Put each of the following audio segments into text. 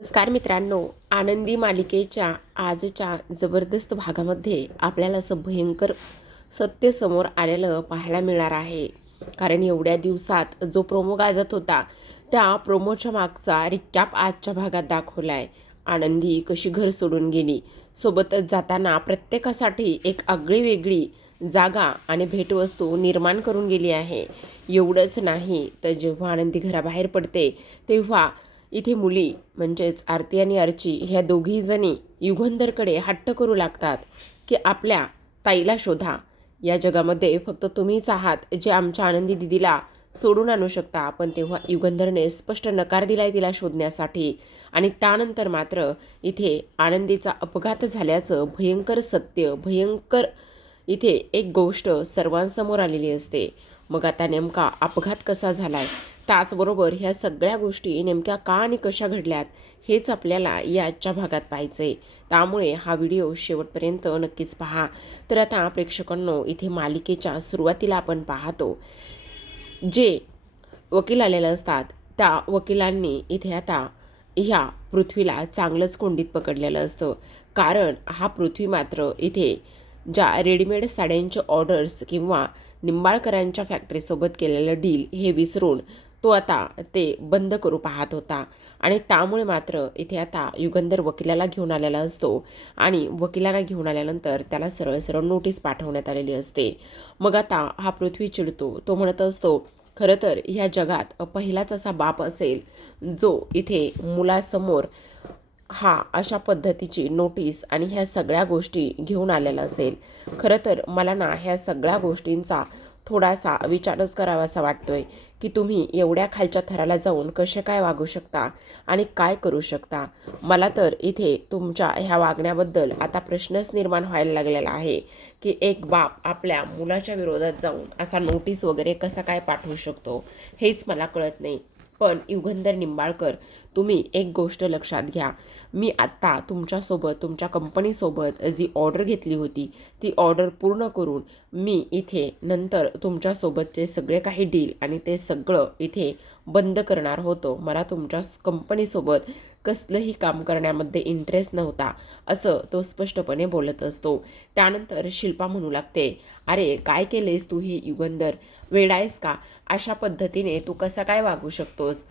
नमस्कार मित्रांनो, आनंदी मालिकेच्या आजच्या जबरदस्त भागामध्ये आपल्याला असं भयंकर सत्य समोर आलेलं पाहायला मिळणार आहे. कारण एवढ्या दिवसात जो प्रोमो गाजत होता त्या प्रोमोच्या मागचा रिकॅप आजच्या भागात दाखवला आहे. आनंदी कशी घर सोडून गेली, सोबतच जाताना प्रत्येकासाठी एक आगळी वेगळी जागा आणि भेटवस्तू निर्माण करून गेली आहे. एवढंच नाही तर जेव्हा आनंदी घराबाहेर पडते तेव्हा इथे मुली म्हणजेच आरती आणि अर्ची ह्या दोघी जणी युगंधरकडे हट्ट करू लागतात की आपल्या ताईला शोधा. या जगामध्ये फक्त तुम्हीच आहात जे आमच्या आनंदी दिदीला सोडून आणू शकता. पण तेव्हा युगंधरने स्पष्ट नकार दिलाय तिला शोधण्यासाठी. आणि त्यानंतर मात्र इथे आनंदीचा अपघात झाल्याचं भयंकर सत्य, भयंकर इथे एक गोष्ट सर्वांसमोर आलेली असते. मग आता नेमका अपघात कसा झालाय, त्याचबरोबर ह्या सगळ्या गोष्टी नेमक्या का आणि कशा घडल्यात हेच आपल्याला या आजच्या भागात पाहायचं आहे. त्यामुळे हा व्हिडिओ शेवटपर्यंत नक्कीच पहा. तर आता प्रेक्षकांनो, इथे मालिकेच्या सुरुवातीला आपण पाहतो जे वकील आलेले असतात त्या वकिलांनी इथे आता ह्या पृथ्वीला चांगलंच कोंडीत पकडलेलं असतं. कारण हा पृथ्वी मात्र इथे ज्या रेडीमेड साड्यांचे ऑर्डर्स किंवा निंबाळकरांच्या फॅक्टरीसोबत केलेलं डील हे विसरून तो आता ते बंद करू पाहत होता. आणि त्यामुळे मात्र इथे आता युगंधर वकिलाला घेऊन आलेला असतो. आणि वकिलाला घेऊन आल्यानंतर त्याला सरळ सरळ नोटीस पाठवण्यात आलेली असते. मग आता हा पृथ्वी चिडतो. तो म्हणत असतो, खरं तर ह्या जगात पहिलाच असा बाप असेल जो इथे मुलासमोर हा अशा पद्धतीची नोटीस आणि ह्या सगळ्या गोष्टी घेऊन आलेला असेल. खरं तर मला ना ह्या सगळ्या गोष्टींचा थोडासा विचारच करावासा वाटतोय की तुम्ही एवढ्या खालच्या थराला जाऊन कसे काय वागू शकता आणि काय करू शकता. मला तर इथे तुमच्या ह्या वागण्याबद्दल आता प्रश्नच निर्माण व्हायला लागलेला आहे की एक बाप आपल्या मुलाच्या विरोधात जाऊन असा नोटीस वगैरे कसा काय पाठवू शकतो, हेच मला कळत नाही. पण युगंधर निंबाळकर, तुम्ही एक गोष्ट लक्षात घ्या. मी आत्ता तुमच्यासोबत, तुमच्या कंपनीसोबत जी ऑर्डर घेतली होती ती ऑर्डर पूर्ण करून मी इथे नंतर तुमच्यासोबतचे सगळे काही डील आणि ते सगळं इथे बंद करणार होतो. मला तुमच्या कंपनीसोबत कसलंही काम करण्यामध्ये इंटरेस्ट नव्हता, असं तो स्पष्टपणे बोलत असतो. त्यानंतर शिल्पा म्हणू लागते, अरे काय केलेस तू ही युगंधर, वेडायस का? अशा पद्धतीने तू कसा काय वागू शकतोस?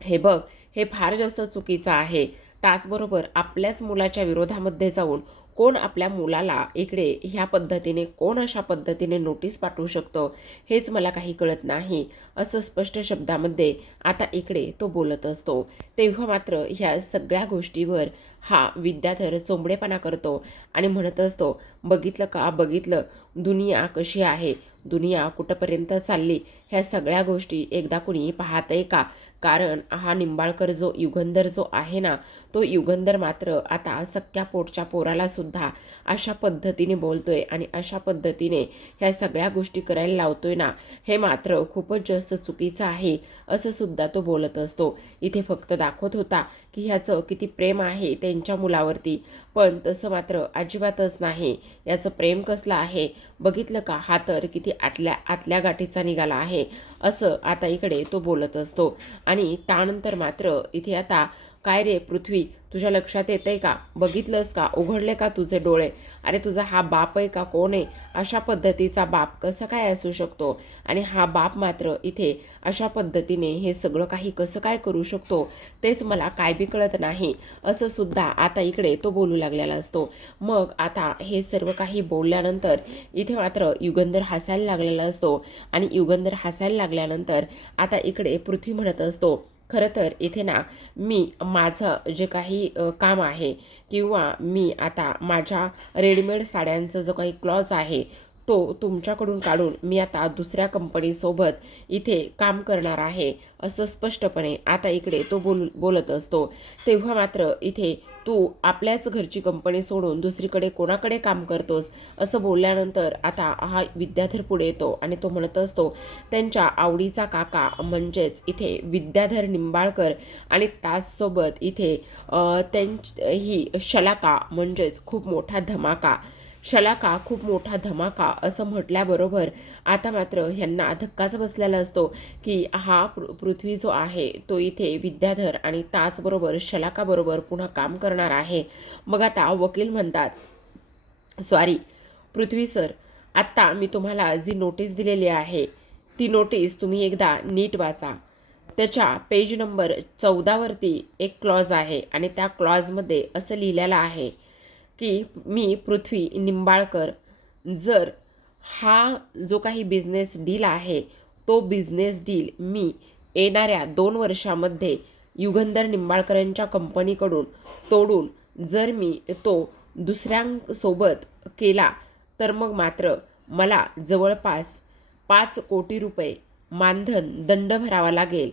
हे बघ, हे फार जास्त चुकीचं आहे. त्याचबरोबर आपल्याच मुलाच्या विरोधामध्ये जाऊन कोण आपल्या मुलाला इकडे ह्या पद्धतीने, कोण अशा पद्धतीने नोटीस पाठवू शकतो हेच मला काही कळत नाही, असं स्पष्ट शब्दामध्ये आता इकडे तो बोलत असतो. तेव्हा मात्र ह्या सगळ्या गोष्टीवर हा विद्याधर चोंबडेपणा करतो आणि म्हणत असतो, बघितलं का, बघितलं दुनिया कशी आहे, दुनिया कुठंपर्यंत चालली, ह्या सगळ्या गोष्टी एकदा कुणी पाहतंय का? कारण हा निंबाळकर जो युगंधर जो आहे ना, तो युगंधर मात्र आता सख्या पोटच्या पोराला सुद्धा अशा पद्धतीने बोलतोय आणि अशा पद्धतीने ह्या सगळ्या गोष्टी करायला लावतोय ना, हे मात्र खूपच जास्त चुकीचं आहे, असं सुद्धा तो बोलत असतो. इथे फक्त दाखवत होता की ह्याचं किती प्रेम आहे त्यांच्या मुलावरती, पण तसं मात्र अजिबातच नाही. याचं प्रेम कसलं आहे बघितलं का, हा तर किती आतल्या गाठीचा निघाला आहे, असं आता इकडे तो बोलत असतो. आणि त्यानंतर मात्र इथे आता, काय रे पृथ्वी, तुझ्या लक्षात येतंय का, बघितलंस का, उघडले का तुझे डोळे? अरे तुझा हा बाप आहे का, कोण आहे? अशा पद्धतीचा बाप कसं काय असू शकतो? आणि हा बाप मात्र इथे अशा पद्धतीने हे सगळं काही कसं काय करू शकतो, तेच मला काय बी कळत नाही, असं सुद्धा आता इकडे तो बोलू लागलेला असतो. मग आता हे सर्व काही बोलल्यानंतर इथे मात्र युगंधर हसायला लागलेला असतो. आणि युगंधर हसायला लागल्यानंतर आता इकडे पृथ्वी म्हणत असतो, खरं तर इथे ना मी माझं जे काही काम आहे किंवा मी आता माझ्या रेडीमेड साड्यांचं जो काही क्लॉज आहे तो तुमच्याकडून काढून मी आता दुसऱ्या कंपनीसोबत इथे काम करणार आहे, असं स्पष्टपणे आता इकडे तो बोलत असतो. तेव्हा मात्र इथे तू आपल्याच घरची कंपनी सोडून दुसरीकडे कोणाकडे काम करतोस, असं बोलल्यानंतर आता हा विद्याधर पुढे येतो आणि तो म्हणत असतो, त्यांच्या आवडीचा काका म्हणजेच इथे विद्याधर निंबाळकर आणि त्याचसोबत इथे ही शलाका म्हणजेच खूप मोठा धमाका, शलाका खूप मोठा धमाका असं म्हटल्याबरोबर आता मात्र ह्यांना धक्काच बसलेला असतो की हा पृथ्वी जो आहे तो इथे विद्याधर आणि त्याचबरोबर शलाकाबरोबर पुन्हा काम करणार आहे. मग आता वकील म्हणतात, सॉरी पृथ्वी सर, आत्ता मी तुम्हाला जी नोटीस दिलेली आहे ती नोटीस तुम्ही एकदा नीट वाचा. त्याच्या पेज नंबर 14वरती एक क्लॉज आहे आणि त्या क्लॉजमध्ये असं लिहिलेलं आहे की मी पृथ्वी निंबाळकर जर हा जो काही बिझनेस डील आहे तो बिझनेस डील मी येणाऱ्या 2 वर्षामध्ये युगंधर निंबाळकरांच्या कंपनीकडून तोडून जर मी तो दुसऱ्यांसोबत केला तर मग मात्र मला जवळपास 5 कोटी रुपये मानधन दंड भरावा लागेल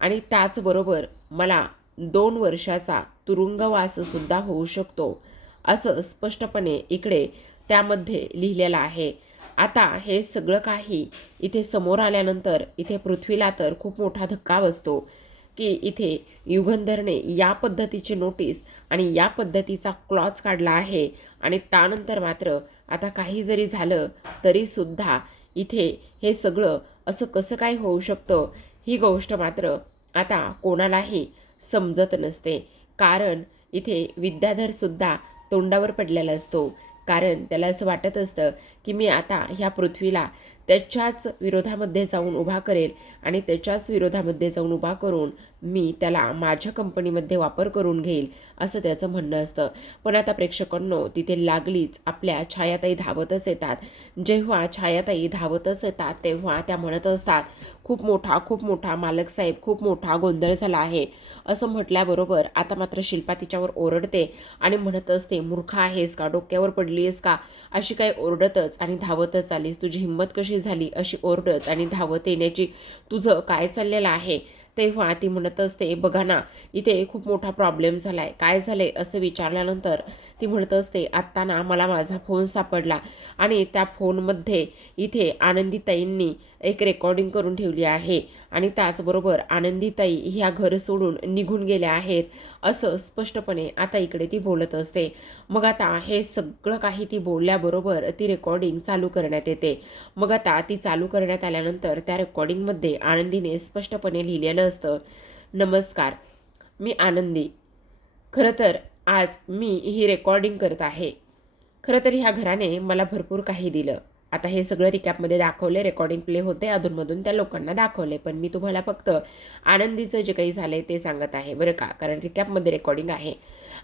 आणि त्याचबरोबर मला 2 वर्षाचा तुरुंगवाससुद्धा होऊ शकतो, असं स्पष्टपणे इकडे त्यामध्ये लिहिलेलं आहे. आता हे सगळं काही इथे समोर आल्यानंतर इथे पृथ्वीला तर खूप मोठा धक्का बसतो की इथे युगंधरने या पद्धतीची नोटीस आणि या पद्धतीचा क्लॉज काढला आहे आणि त्यानंतर मात्र आता काही जरी झालं तरीसुद्धा इथे हे सगळं असं कसं काय होऊ शकतं ही गोष्ट मात्र आता कोणालाही समजत नसते. कारण इथे विद्याधरसुद्धा तोंडावर पडलेला असतो. कारण त्याला असं वाटत असतं की मी आता ह्या पृथ्वीला त्याच्याच विरोधामध्ये जाऊन उभा करेल आणि त्याच्याच विरोधामध्ये जाऊन उभा करून मी त्याला माझ्या कंपनीमध्ये वापर करून घेईल असं त्याचं म्हणणं असतं. पण आता प्रेक्षकांनो तिथे लागलीच आपल्या छायाताई धावतच येतात. जेव्हा छायाताई धावतच येतात तेव्हा त्या म्हणत असतात, खूप मोठा मालक साहेब, खूप मोठा गोंधळ झाला आहे असं म्हटल्याबरोबर आता मात्र शिल्पा तिच्यावर ओरडते आणि म्हणत असते, मूर्ख आहेस का, डोक्यावर पडली आहेस का, अशी काय ओरडतच आणि धावतच आलीस, तुझी हिंमत कशी झाली अशी ओरडत आणि धावत येण्याची, तुझं काय चाललेलं आहे. तेव्हा ती म्हणत असते, बघा ना इथे खूप मोठा प्रॉब्लेम झालाय, काय झालंय असं विचारल्यानंतर ती म्हणत असते, आत्ता ना मला माझा फोन सापडला आणि त्या फोनमध्ये इथे आनंदीताईंनी एक रेकॉर्डिंग करून ठेवली आहे आणि त्याचबरोबर आनंदीताई ह्या घर सोडून निघून गेल्या आहेत असं स्पष्टपणे आता इकडे ती बोलत असते. मग आता हे सगळं काही ती बोलल्याबरोबर ती रेकॉर्डिंग चालू करण्यात येते. मग आता ती चालू करण्यात आल्यानंतर त्या रेकॉर्डिंगमध्ये आनंदीने स्पष्टपणे लिहिलेलं असतं, नमस्कार, मी आनंदी. खरं तर आज मी ही रेकॉर्डिंग करत आहे. खरं तर ह्या घराने मला भरपूर काही दिलं. आता हे सगळं रिकॅपमध्ये दाखवले, रेकॉर्डिंग प्ले होते, अधूनमधून त्या लोकांना दाखवले, पण मी तुम्हाला फक्त आनंदीचं जे काही झालंय ते सांगत आहे बरं का, कारण रिकॅपमध्ये रेकॉर्डिंग आहे.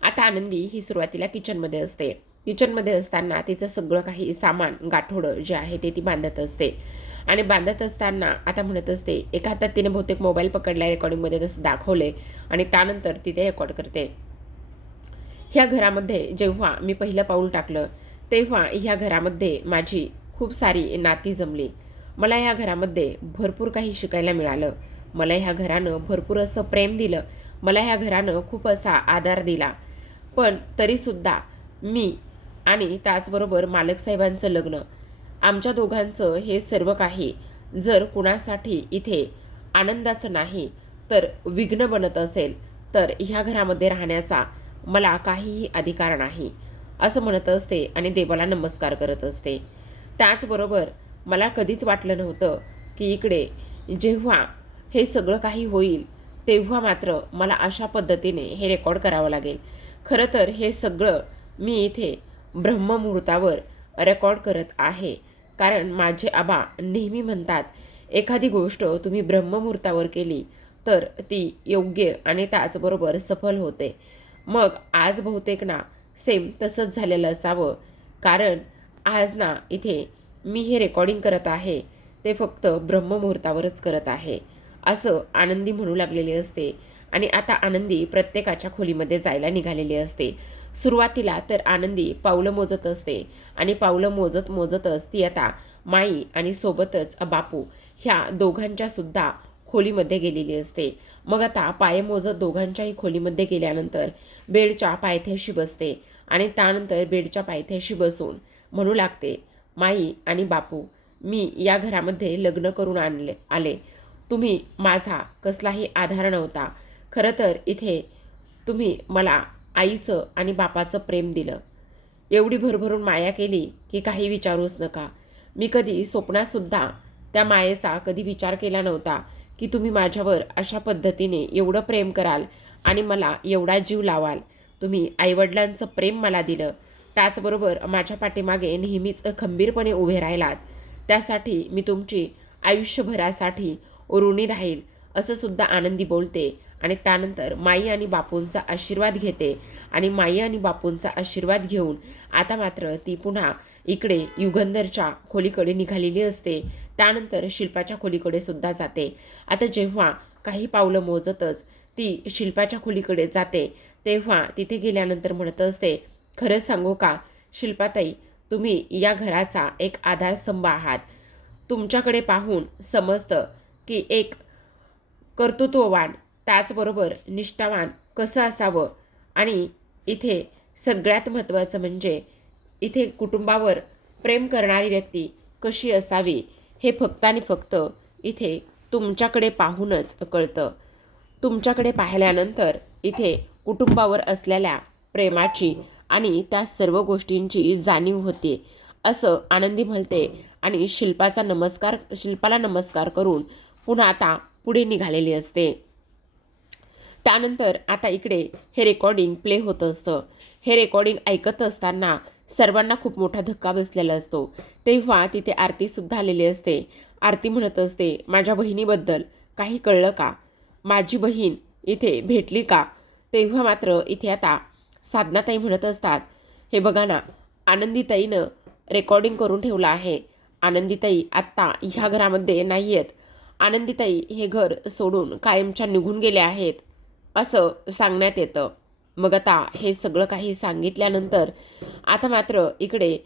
आता आनंदी ही सुरुवातीला किचनमध्ये असते. किचनमध्ये असताना तिचं सगळं काही सामान गाठोडं जे आहे ते ती बांधत असते आणि बांधत असताना आता म्हणत असते, एका हातात तिने बहुतेक मोबाईल पकडला, रेकॉर्डिंगमध्ये तसं दाखवले आणि त्यानंतर तिथे रेकॉर्ड करते. ह्या घरामध्ये जेव्हा मी पहिलं पाऊल टाकलं तेव्हा ह्या घरामध्ये माझी खूप सारी नाती जमली. मला ह्या घरामध्ये भरपूर काही शिकायला मिळालं. मला ह्या घरानं भरपूर असं प्रेम दिलं. मला ह्या घरानं खूप असा आधार दिला. पण तरीसुद्धा मी आणि त्याचबरोबर मालकसाहेबांचं लग्न, आमच्या दोघांचं हे सर्व काही जर कुणासाठी इथे आनंदाचं नाही तर विघ्न बनत असेल तर ह्या घरामध्ये राहण्याचा मला काहीही अधिकार नाही असं म्हणत असते आणि देवाला नमस्कार करत असते. त्याचबरोबर मला कधीच वाटलं नव्हतं की इकडे जेव्हा हे सगळं काही होईल तेव्हा मात्र मला अशा पद्धतीने हे रेकॉर्ड करावं लागेल. खरं तर हे सगळं मी इथे ब्रह्ममुहूर्तावर रेकॉर्ड करत आहे. कारण माझे आबा नेहमी म्हणतात, एखादी गोष्ट तुम्ही ब्रह्ममुहूर्तावर केली तर ती योग्य आणि त्याचबरोबर सफल होते. मग आज बहुतेक ना सेम तसंच झालेलं असावं. कारण आज ना इथे मी हे रेकॉर्डिंग करत आहे ते फक्त ब्रह्ममुहूर्तावरच करत आहे असं आनंदी म्हणू लागलेली असते. आणि आता आनंदी प्रत्येकाच्या खोलीमध्ये जायला निघालेली असते. सुरुवातीला तर आनंदी पावलं मोजत असते आणि पावलं मोजत मोजतच ती आता माई आणि सोबतच बापू ह्या दोघांच्या सुद्धा खोलीमध्ये गेलेली असते. मग आता पाय मोजत दोघांच्याही खोलीमध्ये गेल्यानंतर बेडच्या पायथ्याशी बसते आणि त्यानंतर बेडच्या पायथ्याशी बसून म्हणू लागते, माई आणि बापू, मी या घरामध्ये लग्न करून आले. तुम्ही माझा कसलाही आधार नव्हता. खरं तर इथे तुम्ही मला आईचं आणि बापाचं प्रेम दिलं. एवढी भरभरून माया केली की काही विचारूच नका. मी कधी स्वप्नातसुद्धा त्या मायेचा कधी विचार केला नव्हता की तुम्ही माझ्यावर अशा पद्धतीने एवढं प्रेम कराल आणि मला एवढा जीव लावाल. तुम्ही आईवडिलांचं प्रेम मला दिलं, त्याचबरोबर माझ्या पाठीमागे नेहमीच खंबीरपणे उभे राहिलात. त्यासाठी मी तुमची आयुष्यभरासाठी ऋणी राहील, असं सुद्धा आनंदी बोलते. आणि त्यानंतर माई आणि बापूंचा आशीर्वाद घेते. आणि माई आणि बापूंचा आशीर्वाद घेऊन आता मात्र ती पुन्हा इकडे युगंधरच्या खोलीकडे निघालेली असते. त्यानंतर शिल्पाच्या खोलीकडे सुद्धा जाते. आता जेव्हा काही पावलं मोजतच ती शिल्पाच्या खोलीकडे जाते, तेव्हा तिथे गेल्यानंतर म्हणत असते, खरंच सांगू का शिल्पाताई, तुम्ही या घराचा एक आधारस्तंभ आहात. तुमच्याकडे पाहून समजतं की एक कर्तृत्ववान, त्याचबरोबर निष्ठावान कसं असावं. आणि इथे सगळ्यात महत्त्वाचं म्हणजे इथे कुटुंबावर प्रेम करणारी व्यक्ती कशी असावी हे फक्त आणि फक्त इथे तुमच्याकडे पाहूनच कळतं. तुमच्याकडे पाहिल्यानंतर इथे कुटुंबावर असलेल्या प्रेमाची आणि त्या सर्व गोष्टींची जाणीव होते, असं आनंदी म्हणते. आणि शिल्पाला नमस्कार करून पुन्हा आता पुढे निघालेली असते. त्यानंतर आता इकडे हे रेकॉर्डिंग प्ले होत असतं. हे रेकॉर्डिंग ऐकत असताना सर्वांना खूप मोठा धक्का बसलेला असतो. तेव्हा तिथे आरतीसुद्धा आलेली असते. आरती म्हणत असते, माझ्या बहिणीबद्दल काही कळलं का? माझी बहीण इथे भेटली का? तेव्हा मात्र इथे आता साधनाताई म्हणत असतात, हे बघा ना, आनंदीताईनं रेकॉर्डिंग करून ठेवलं आहे. आनंदीताई आत्ता ह्या घरामध्ये नाही आहेत. आनंदीताई हे घर सोडून कायमच्या निघून गेले आहेत, असं सांगण्यात येतं. मग आता हे सगळं काही सांगितल्यानंतर आता मात्र इकडे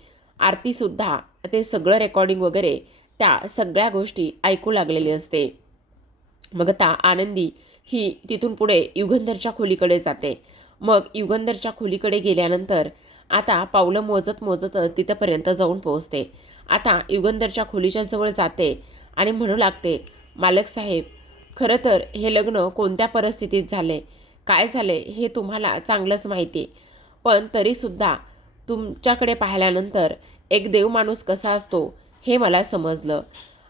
आरतीसुद्धा ते सगळं रेकॉर्डिंग वगैरे त्या सगळ्या गोष्टी ऐकू लागलेली असते. मग आता आनंदी ही तिथून पुढे युगंधरच्या खोलीकडे जाते. मग युगंधरच्या खोलीकडे गेल्यानंतर आता पावलं मोजत मोजत तिथंपर्यंत जाऊन पोहोचते. आता युगंधरच्या खोलीच्या जवळ जाते आणि म्हणू लागते, मालक साहेब, खरं तर हे लग्न कोणत्या परिस्थितीत झाले, काय झाले हे तुम्हाला चांगलंच माहिती. पण तरीसुद्धा तुमच्याकडे पाहिल्यानंतर एक देव माणूस कसा असतो हे मला समजलं.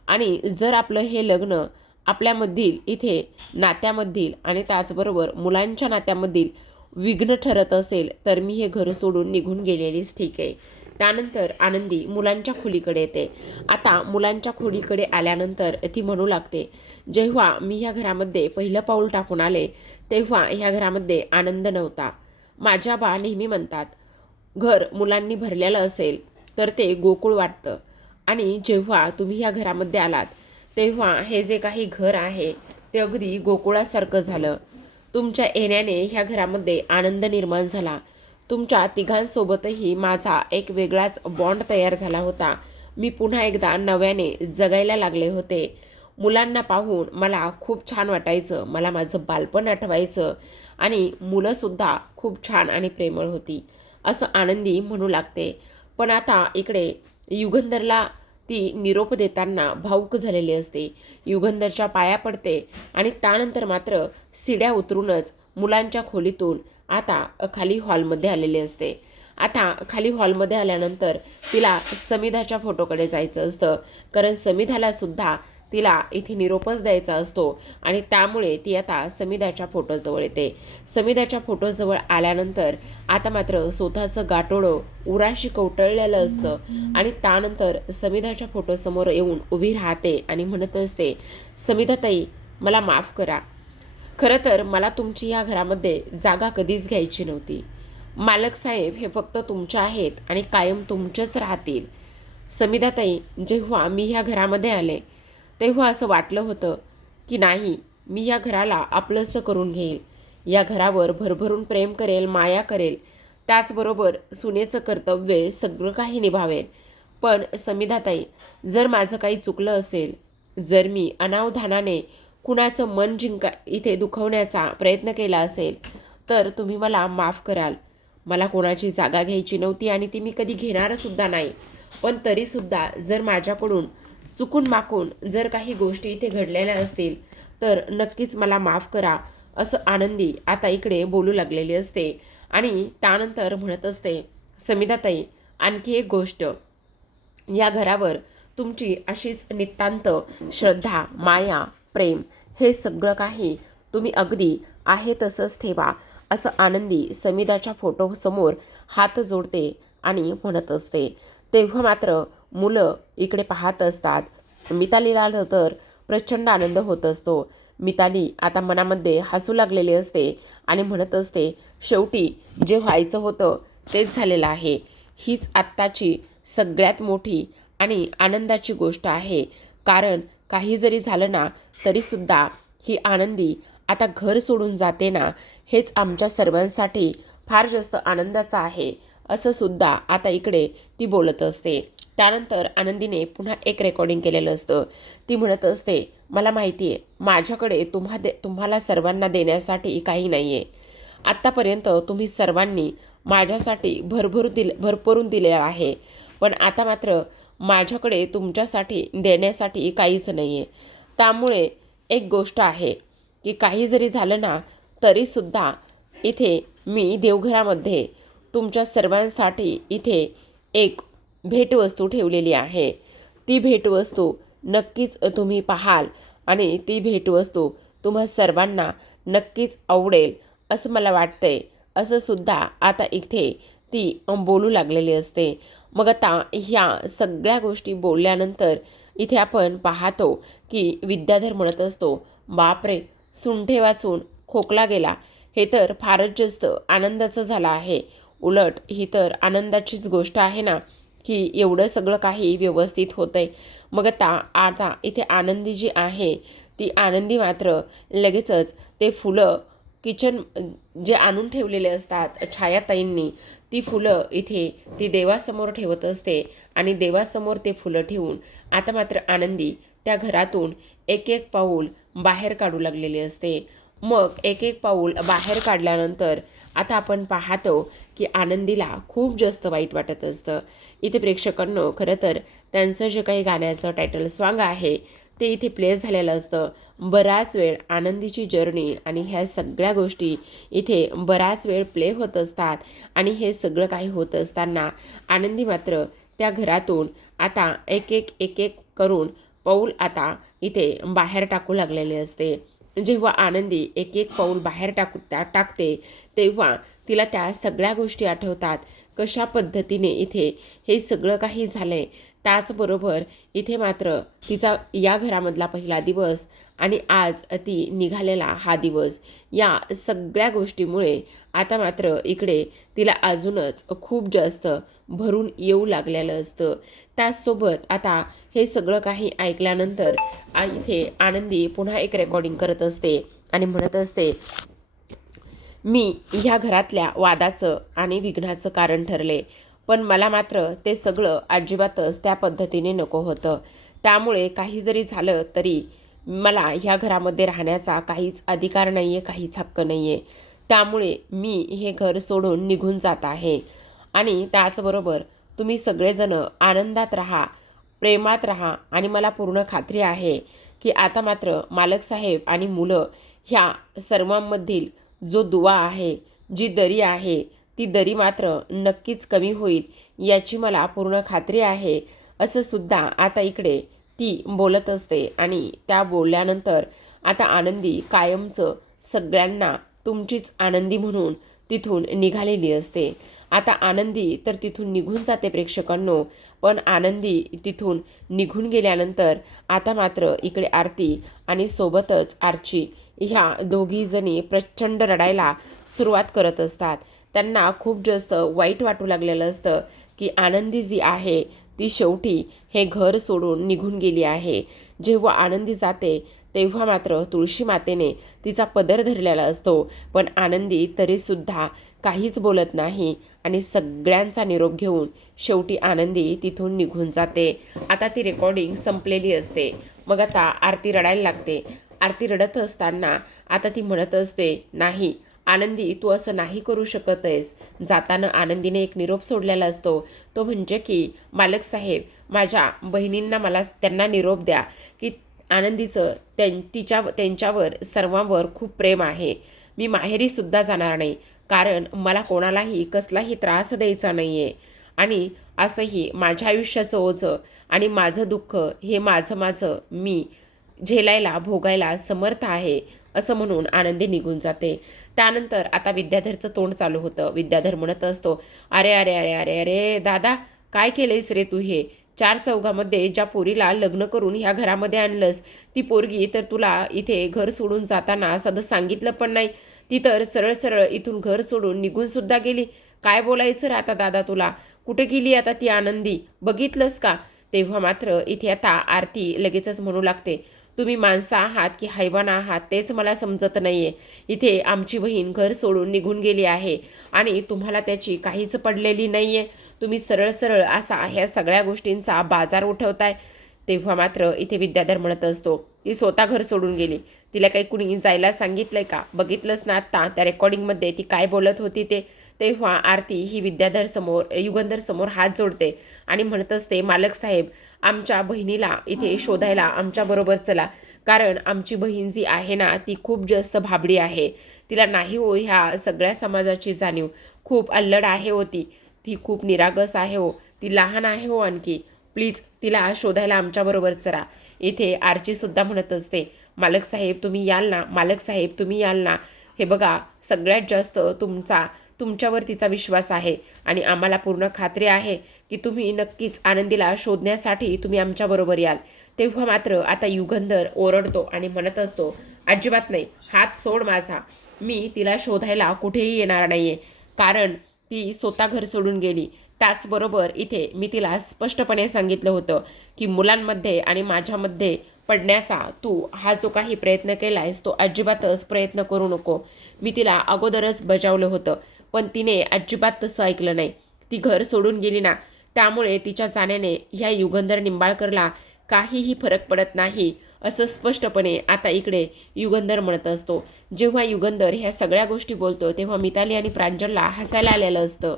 आणि जर आपलं हे लग्न आपल्यामधील इथे नात्यामधील आणि त्याचबरोबर मुलांच्या नात्यामधील विघ्न ठरत असेल तर मी हे घर सोडून निघून गेलेलीच ठीक आहे. त्यानंतर आनंदी मुलांच्या खोलीकडे येते. आता मुलांच्या खोलीकडे आल्यानंतर ती म्हणू लागते, जेव्हा मी ह्या घरामध्ये पहिलं पाऊल टाकून आले तेव्हा ह्या घरामध्ये आनंद नव्हता. माझ्या बा नेहमी म्हणतात, घर मुलांनी भरलेलं असेल तर ते गोकुळ वाटतं. आणि जेव्हा तुम्ही ह्या घरामध्ये आलात तेव्हा हे जे काही घर आहे ते अगदी गोकुळासारखं झालं. तुमच्या येण्याने ह्या घरामध्ये आनंद निर्माण झाला. तुमच्या तिघांसोबतही माझा एक वेगळाच बॉन्ड तयार झाला होता. मी पुन्हा एकदा नव्याने जगायला लागले होते. मुलांना पाहून मला खूप छान वाटायचं, मला माझं बालपण आठवायचं आणि मुलंसुद्धा खूप छान आणि प्रेमळ होती, असं आनंदी म्हणू लागते. पण आता इकडे युगंधरला ती निरोप देताना भावूक झालेली असते. युगंधरच्या पाया पडते आणि त्यानंतर मात्र सिड्या उतरूनच मुलांच्या खोलीतून आता खाली हॉलमध्ये आलेले असते. आता खाली हॉलमध्ये आल्यानंतर तिला समिधाच्या फोटोकडे जायचं असतं, कारण समिधाला सुद्धा तिला इथे निरोपच द्यायचा असतो. आणि त्यामुळे ती आता समिधाच्या फोटोजवळ येते. समिधाच्या फोटोजवळ आल्यानंतर आता मात्र स्वतःचं गाठोडं उराशी कवटळलेलं असतं. आणि त्यानंतर समिधाच्या फोटोसमोर येऊन उभी राहते आणि म्हणत असते, समिधाताई, मला माफ करा. खरं तर मला तुमची या घरामध्ये जागा कधीच घ्यायची नव्हती. मालक साहेब हे फक्त तुमचे आहेत आणि कायम तुमचेच राहतील. समिधाताई, जेव्हा मी ह्या घरामध्ये आले तेव्हा असं वाटलं होतं की नाही, मी या घराला आपलंसं करून घेईल, या घरावर भरभरून प्रेम करेल, माया करेल, त्याचबरोबर सुनेचं कर्तव्य सगळं काही निभावेल. पण समिधाताई, जर माझं काही चुकलं असेल, जर मी अनावधानाने कुणाचं मन इथे दुखवण्याचा प्रयत्न केला असेल तर तुम्ही मला माफ कराल. मला कोणाची जागा घ्यायची नव्हती आणि ती मी कधी घेणारसुद्धा नाही. पण तरीसुद्धा जर माझ्याकडून चुकून माकून जर काही गोष्टी इथे घडलेल्या असतील तर नक्कीच मला माफ करा, असं आनंदी आता इकडे बोलू लागलेली असते. आणि त्यानंतर म्हणत असते, समिधाताई, आणखी एक गोष्ट, या घरावर तुमची अशीच नितांत श्रद्धा, माया, प्रेम हे सगळं काही तुम्ही अगदी आहे तसंच ठेवा, असं आनंदी समिधाच्या फोटोसमोर हात जोडते आणि म्हणत असते. तेव्हा मात्र मुलं इकडे पाहत असतात. मितालीला तर प्रचंड आनंद होत असतो. मिताली आता मनामध्ये हसू लागलेली असते आणि म्हणत असते, शेवटी जे व्हायचं होतं तेच झालेलं आहे. हीच आत्ताची सगळ्यात मोठी आणि आनंदाची गोष्ट आहे. कारण काही जरी झालं ना तरीसुद्धा ही आनंदी आता घर सोडून जाते ना, हेच आमच्या सर्वांसाठी फार जास्त आनंदाचं आहे, असं सुद्धा आता इकडे ती बोलत असते. त्यानंतर आनंदीने पुन्हा एक रेकॉर्डिंग केलेलं असतं. ती म्हणत असते, मला माहिती आहे माझ्याकडे तुम्हाला सर्वांना देण्यासाठी काही नाही आहे. आत्तापर्यंत तुम्ही सर्वांनी माझ्यासाठी भरभरून दिलेलं आहे, पण आता मात्र माझ्याकडे तुमच्यासाठी देण्यासाठी काहीच नाही आहे. त्यामुळे एक गोष्ट आहे की काही जरी झालं ना तरीसुद्धा इथे मी देवघरामध्ये तुमच्या सर्वांसाठी इथे एक भेटवस्तू ठेवलेली आहे. ती भेटवस्तू नक्कीच तुम्ही पाहाल आणि ती भेटवस्तू तुम्हा सर्वांना नक्कीच आवडेल असं मला वाटतंय, असं सुद्धा आता इथे ती बोलू लागलेली असते. मग आता ह्या सगळ्या गोष्टी बोलल्यानंतर इथे आपण पाहतो की विद्याधर म्हणत असतो, बापरे, सुंठे वाचून खोकला गेला, हे तर फारच जास्त आनंदाचं झालं आहे. उलट ही तर आनंदाचीच गोष्ट आहे ना की एवढं सगळं काही व्यवस्थित होतंय. मग आता इथे आनंदी जी आहे ती आनंदी मात्र लगेचच ते फुलं किचन जे आणून ठेवलेले असतात छायाताईंनी, ती फुलं इथे ती देवासमोर ठेवत असते आणि देवासमोर ते फुलं ठेवून आता मात्र आनंदी त्या घरातून एक एक पाऊल बाहेर काढू लागलेली असते. मग एक एक पाऊल बाहेर काढल्यानंतर आता आपण पाहतो की आनंदीला खूप जास्त वाईट वाटत असतं. इथे प्रेक्षकांनो खरं तर त्यांचं जे काही गाण्याचं टायटल सॉन्ग आहे ते इथे प्ले झालेलं असतं. बराच वेळ आनंदीची जर्नी आणि ह्या सगळ्या गोष्टी इथे बराच वेळ प्ले होत असतात आणि हे सगळं काही होत असताना आनंदी मात्र त्या घरातून आता एक एक करून पाऊल आता इथे बाहेर टाकू लागलेले असते. जेव्हा आनंदी एक एक पाऊल बाहेर टाकते तेव्हा तिला त्या सगळ्या गोष्टी आठवतात, कशा पद्धतीने इथे हे सगळं काही झालंय. त्याचबरोबर इथे मात्र तिचा या घरामधला पहिला दिवस आणि आज ती निघालेला हा दिवस, या सगळ्या गोष्टीमुळे आता मात्र इकडे तिला अजूनच खूप जास्त भरून येऊ लागलेलं असतं. त्याचसोबत आता हे सगळं काही ऐकल्यानंतर इथे आनंदी पुन्हा एक रेकॉर्डिंग करत असते आणि म्हणत असते, मी ह्या घरातल्या वादाचं आणि विघ्नाचं कारण ठरले, पण मला मात्र ते सगळं अजिबातच त्या पद्धतीने नको होतं. त्यामुळे काही जरी झालं तरी मला ह्या घरामध्ये राहण्याचा काहीच अधिकार नाही आहे, काहीच हक्क नाही आहे. त्यामुळे मी हे घर सोडून निघून जात आहे आणि त्याचबरोबर तुम्ही सगळेजण आनंदात राहा, प्रेमात राहा आणि मला पूर्ण खात्री आहे की आता मात्र मालकसाहेब आणि मुलं ह्या सर्वांमधील जो दुवा आहे, जी दरी आहे, ती दरी मात्र नक्कीच कमी होईल याची मला पूर्ण खात्री आहे, असं सुद्धा आता इकडे ती बोलत असते. आणि त्या बोलल्यानंतर आता आनंदी कायमचं सगळ्यांना तुमचीच आनंदी म्हणून तिथून निघालेली असते. आता आनंदी तर तिथून निघून जाते प्रेक्षकांनो, पण आनंदी तिथून निघून गेल्यानंतर आता मात्र इकडे आरती आणि सोबतच आर्ची ह्या दोघीजणी प्रचंड रडायला सुरुवात करत असतात. त्यांना खूप जास्त वाईट वाटू लागलेलं असतं की आनंदी जी आहे ती शेवटी हे घर सोडून निघून गेली आहे. जेव्हा आनंदी जाते तेव्हा मात्र तुळशी मातेने तिचा पदर धरलेला असतो, पण आनंदी तरीसुद्धा काहीच बोलत नाही आणि सगळ्यांचा निरोप घेऊन शेवटी आनंदी तिथून निघून जाते. आता ती रेकॉर्डिंग संपलेली असते. मग आता आरती रडायला लागते. आरती रडत असताना आता ती म्हणत असते, नाही आनंदी, तू असं नाही करू शकत आहेस. जाताना आनंदीने एक निरोप सोडलेला असतो, तो म्हणजे की मालकसाहेब, माझ्या बहिणींना त्यांना निरोप द्या की आनंदीचं त्यांच्यावर सर्वांवर खूप प्रेम आहे. मी माहेरीसुद्धा जाणार नाही, कारण मला कोणालाही कसलाही त्रास द्यायचा नाही आहे आणि असंही माझ्या आयुष्याचं ओझं आणि माझं दुःख हे माझं मी झेलायला भोगायला समर्थ आहे असं म्हणून आनंदी निघून जाते. त्यानंतर आता विद्याधरचं तोंड चालू होतं. विद्याधर म्हणत असतो, अरे अरे अरे अरे अरे दादा, काय केलंयस रे तू हे? चार चौघामध्ये ज्या पोरीला लग्न करून ह्या घरामध्ये आणलंस, ती पोरगी तर तुला इथे घर सोडून जाताना साधं सांगितलं पण नाही. ती तर सरळ सरळ इथून घर सोडून निघून सुद्धा गेली. काय बोलायचं रे आता दादा तुला? कुठे गेली आता ती आनंदी? बघितलंस का? तेव्हा मात्र इथे आता आरती लगेचच म्हणू लागते, तुम्ही माणसं आहात की हैवान आहात तेच मला समजत नाहीये. इथे आमची बहीण घर सोडून निघून गेली आहे आणि तुम्हाला त्याची काहीच पडलेली नाहीये. तुम्ही सरळ सरळ असा ह्या सगळ्या गोष्टींचा बाजार उठवताय. तेव्हा मात्र इथे विद्याधर म्हणत असतो, ती स्वतः घर सोडून गेली. तिला काही कुणी जायला सांगितलंय का? बघितलंच ना आत्ता त्या रेकॉर्डिंगमध्ये ती काय बोलत होती ते. तेव्हा आरती ही युगंधर समोर हात जोडते आणि म्हणत असते, मालक साहेब, आमच्या बहिणीला इथे शोधायला आमच्याबरोबर चला. कारण आमची बहीण जी आहे ना ती खूप जास्त भाबडी आहे. तिला नाही हो ह्या सगळ्या समाजाची जाणीव. खूप अल्लड आहे हो ती खूप निरागस आहे हो. ती लहान आहे हो आणखी. प्लीज तिला शोधायला आमच्याबरोबर चला. इथे आरचीसुद्धा म्हणत असते, मालक साहेब तुम्ही याल ना? मालक साहेब तुम्ही याल ना? हे बघा, सगळ्यात जास्त तुमच्यावर तिचा विश्वास आहे आणि आम्हाला पूर्ण खात्री आहे की तुम्ही नक्कीच आनंदीला शोधण्यासाठी तुम्ही आमच्याबरोबर याल. तेव्हा मात्र आता युगंधर ओरडतो आणि म्हणत असतो, अजिबात नाही, हात सोड माझा. मी तिला शोधायला कुठेही येणार नाहीये. कारण ती स्वतः घर सोडून गेली. त्याचबरोबर इथे मी तिला स्पष्टपणे सांगितलं होतं की मुलांमध्ये आणि माझ्यामध्ये पडण्याचा तू हा जो काही प्रयत्न केलायस तो अजिबातच प्रयत्न करू नको. मी तिला अगोदरच बजावलं होतं, पण तिने अजिबात तसं ऐकलं नाही. ती घर सोडून गेली ना, त्यामुळे तिच्या जाण्याने ह्या युगंधर निंबाळकरला काहीही फरक पडत नाही असं स्पष्टपणे आता इकडे युगंधर म्हणत असतो. जेव्हा युगंधर ह्या सगळ्या गोष्टी बोलतो तेव्हा मिताली आणि प्रांजलला हसायला आलेलं असतं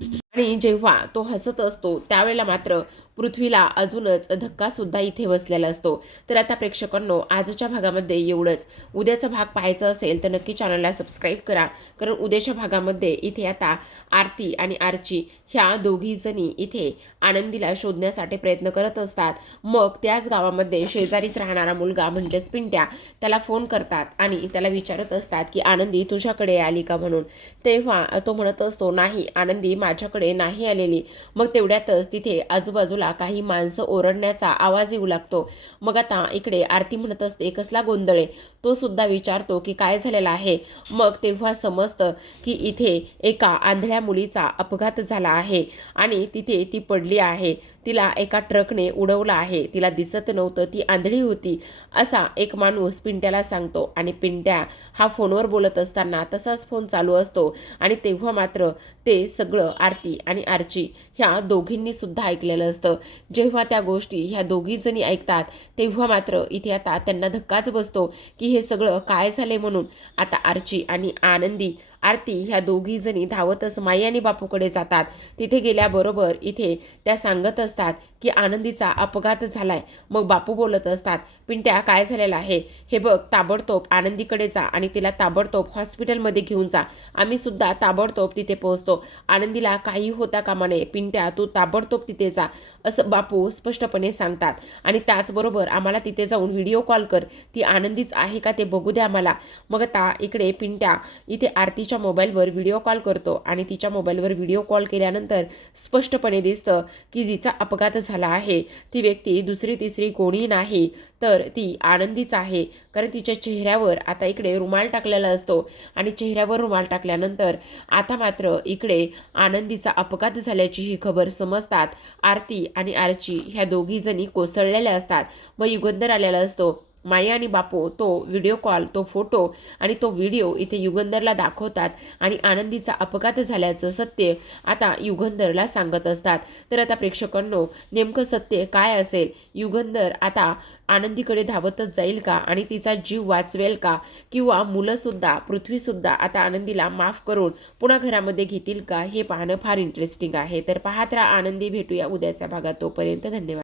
आणि जेव्हा तो हसत असतो त्यावेळेला मात्र पृथ्वीला अजूनच धक्का सुद्धा इथे बसलेला असतो. तर आता प्रेक्षकांनो, आजच्या भागामध्ये एवढंच. उद्याचा भाग पाहायचा असेल तर नक्की चॅनलला सबस्क्राईब करा. कारण उद्याच्या भागामध्ये इथे आता आरती आणि आर्ची ह्या दोघी जणी इथे आनंदीला शोधण्यासाठी प्रयत्न करत असतात. मग त्याच गावामध्ये शेजारीच राहणारा मुलगा म्हणजेच पिंट्या त्याला फोन करतात आणि त्याला विचारत असतात की आनंदी तुझ्याकडे आली का म्हणून. तेव्हा तो म्हणत असतो, नाही आनंदी माझ्याकडे नाही आलेली. मग तेवढ्यातच तिथे आजूबाजूला काही माणसं ओरडण्याचा आवाज येऊ लागतो. मग आता इकडे आरती म्हणत असते, कसला गोंधळ आहे? तो सुद्धा विचारतो की काय झालेला आहे. मग तेव्हा समजतं की इथे एका आंधळ्या मुलीचा अपघात झाला आहे आणि तिथे ती पडली आहे. तिला एका ट्रकने उडवलं आहे. तिला दिसत नव्हतं, ती आंधळी होती असा एक माणूस पिंट्याला सांगतो आणि पिंट्या हा फोनवर बोलत असताना तसाच फोन चालू असतो आणि तेव्हा मात्र ते सगळं आरती आणि आर्ची ह्या दोघींनी सुद्धा ऐकलेलं असतं. जेव्हा त्या गोष्टी ह्या दोघी जणी ऐकतात तेव्हा मात्र इथे आता त्यांना धक्काच बसतो की हे सगळं काय झाले म्हणून. आता आर्ची आणि आरती ह्या दोघी जणी धावतच माई आणि बापूकडे जातात. तिथे गेल्याबरोबर इथे त्या सांगत असतात की आनंदीचा अपघात झालाय. मग बापू बोलत असतात, पिंट्या काय झालेलं आहे हे बघ, ताबडतोब आनंदीकडे जा आणि तिला ताबडतोब हॉस्पिटलमध्ये घेऊन जा. आम्ही सुद्धा ताबडतोब तिथे पोहोचतो. आनंदीला काही होता कामा नये. पिंट्या तू ताबडतोब तिथे जा असं बापू स्पष्टपणे सांगतात आणि त्याचबरोबर आम्हाला तिथे जाऊन व्हिडिओ कॉल कर, ती आनंदीच आहे का ते बघू द्या आम्हाला. मग आता इकडे पिंट्या इथे आरतीच्या मोबाईलवर व्हिडिओ कॉल करतो आणि तिच्या मोबाईलवर व्हिडिओ कॉल केल्यानंतर स्पष्टपणे दिसतं की जिचा अपघात झाला आहे ती व्यक्ती दुसरी तिसरी कोणी नाही तर ती आनंदीच आहे. कारण तिच्या चेहऱ्यावर आता इकडे रुमाल टाकलेला असतो आणि चेहऱ्यावर रुमाल टाकल्यानंतर आता मात्र इकडे आनंदीचा अपघात झाल्याची ही खबर समजतात आरती आणि आर्ची ह्या दोघी जणी कोसळलेल्या असतात. मग युगंधर आलेला असतो. माई आणि बापू तो व्हिडिओ कॉल, तो फोटो आणि तो व्हिडिओ इथे युगंधरला दाखवतात आणि आनंदीचा अपघात झाल्याचं सत्य आता युगंधरला सांगत असतात. तर आता प्रेक्षकांनो, नेमकं सत्य काय असेल? युगंधर आता आनंदीकडे धावतच जाईल का आणि तिचा जीव वाचवेल का? किंवा मुलंसुद्धा, पृथ्वीसुद्धा आता आनंदीला माफ करून पुन्हा घरामध्ये घेतील का? हे पाहणं फार इंटरेस्टिंग आहे. तर पाहत राहा आनंदी. भेटूया उद्याच्या भागात. तोपर्यंत धन्यवाद.